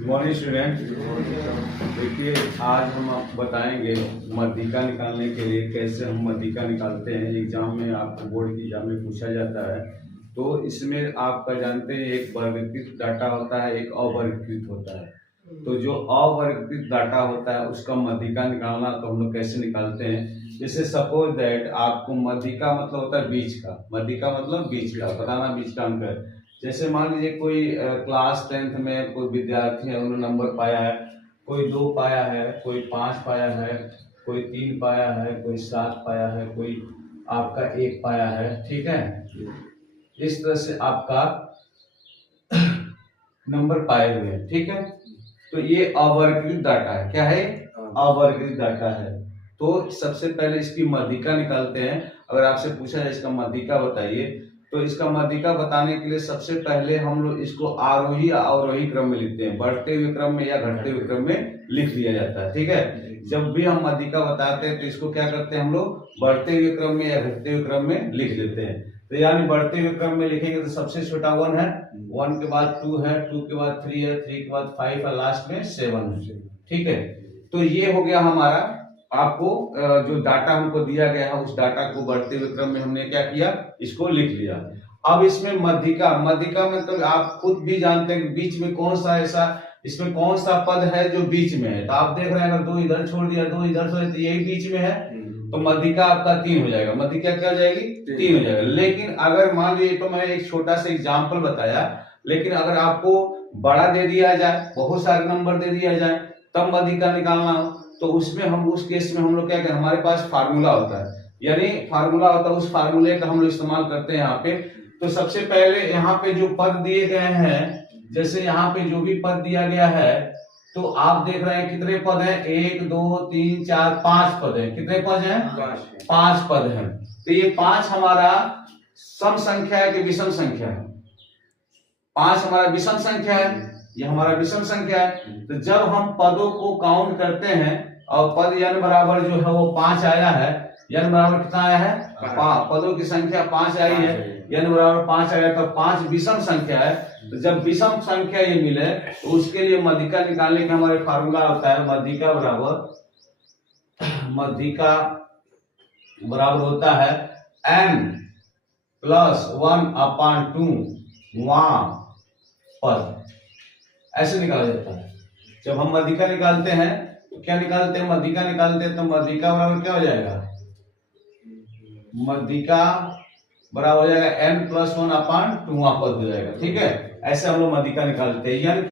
Good morning student. देखिए आज हम आपको बताएंगे मध्यिका निकालने के लिए कैसे हम मध्यिका निकालते हैं। एग्जाम में आपको बोर्ड की एग्जाम में पूछा जाता है। तो इसमें आपका जानते हैं एक वर्गीकृत डाटा होता है, एक अवर्गीकृत होता है। तो जो अवर्गीकृत डाटा होता है उसका मध्यिका निकालना तो हम लोग कैसे निकालते हैं। जैसे सपोज दैट आपको मध्यिका मतलब होता है बीच का, मध्यिका मतलब बीच का, बताना बीच का अंक है। जैसे मान लीजिए कोई क्लास 10th में कोई विद्यार्थी है, उन्होंने नंबर पाया है, कोई 2 पाया है, कोई 5 पाया है, कोई 3 पाया है, कोई 7 पाया है, कोई आपका 1 पाया है। ठीक है, इस तरह से आपका नंबर पाए हुए हैं। ठीक है, तो ये अवर्गीकृत डाटा है। क्या है? अवर्गीकृत डाटा है। तो सबसे पहले इसकी मध्यिका निकालते हैं। अगर आपसे पूछा जाए इसका मध्यिका बताइए, तो इसका मध्यिका बताने के लिए सबसे पहले हम लोग इसको आरोही या अवरोही क्रम में लिखते हैं, बढ़ते हुए क्रम में या घटते हुए क्रम में लिख दिया जाता है। ठीक है, जब भी हम मध्यिका बताते हैं तो इसको क्या करते हैं हम लोग, बढ़ते हुए क्रम में या घटते हुए क्रम में लिख देते हैं। तो यानी बढ़ते हुए क्रम में लिखेंगे तो सबसे छोटा 1 है, 1 के बाद 2 है, 2 के बाद 3 है, 3 के बाद 5 है, लास्ट में 7 है। ठीक है, तो ये हो गया हमारा। आपको जो डाटा हमको दिया गया है उस डाटा को बढ़ते हुए क्रम में हमने क्या किया, इसको लिख लिया। अब इसमें मध्यिका, मध्यिका मतलब आप खुद भी जानते हैं बीच में कौन सा ऐसा, इसमें कौन सा पद है जो बीच में है। तो आप देख रहे हैं अगर 2 इधर छोड़ दिया, 2 इधर छोड़ दिया, तो यही बीच में है, तो मध्यिका आपका 3 हो जाएगा। मध्यिका क्या हो जाएगी? 3 हो जाएगा। लेकिन अगर मान लीजिए, तो मैंने एक छोटा सा एग्जाम्पल बताया, लेकिन अगर आपको बड़ा दे दिया जाए, बहुत सारे नंबर दे दिया जाए, तब मध्यिका निकालना हो, तो उसमें हम उस केस में हम लोग क्या करें, हमारे पास फार्मूला होता है, यानी फार्मूला होता है, उस फार्मूले का हम लोग इस्तेमाल करते हैं यहाँ पे। तो सबसे पहले यहाँ पे जो पद दिए गए हैं, जैसे यहाँ पे जो भी पद दिया गया है, तो आप देख रहे हैं कितने पद हैं, 1 2 3 4 5 पद हैं। कितने पद हैं? 5 पद हैं। तो ये 5 हमारा सम संख्या है कि विषम संख्या है? 5 हमारा विषम संख्या है, ये हमारा विषम संख्या है। तो जब हम पदों को काउंट करते हैं और पद n बराबर जो है वो 5 आया है, n बराबर कितना आया है? पदों की संख्या 5 आई है, n बराबर 5 आया, तो 5 विषम संख्या है। तो जब विषम संख्या ये मिले तो उसके लिए मध्यिका निकालने का हमारे फार्मूला होता है, मध्यिका बराबर होता है n प्लस 1/2 वहां पद, ऐसे निकाला जाता है। जब हम मध्यिका निकालते हैं तो क्या निकालते हैं, मध्यिका निकालते हैं, तो मध्यिका बराबर क्या हो जाएगा, मध्यिका बराबर हो जाएगा n प्लस 1/2 पद हो जाएगा। ठीक है, ऐसे हम लोग मध्यिका निकालते हैं।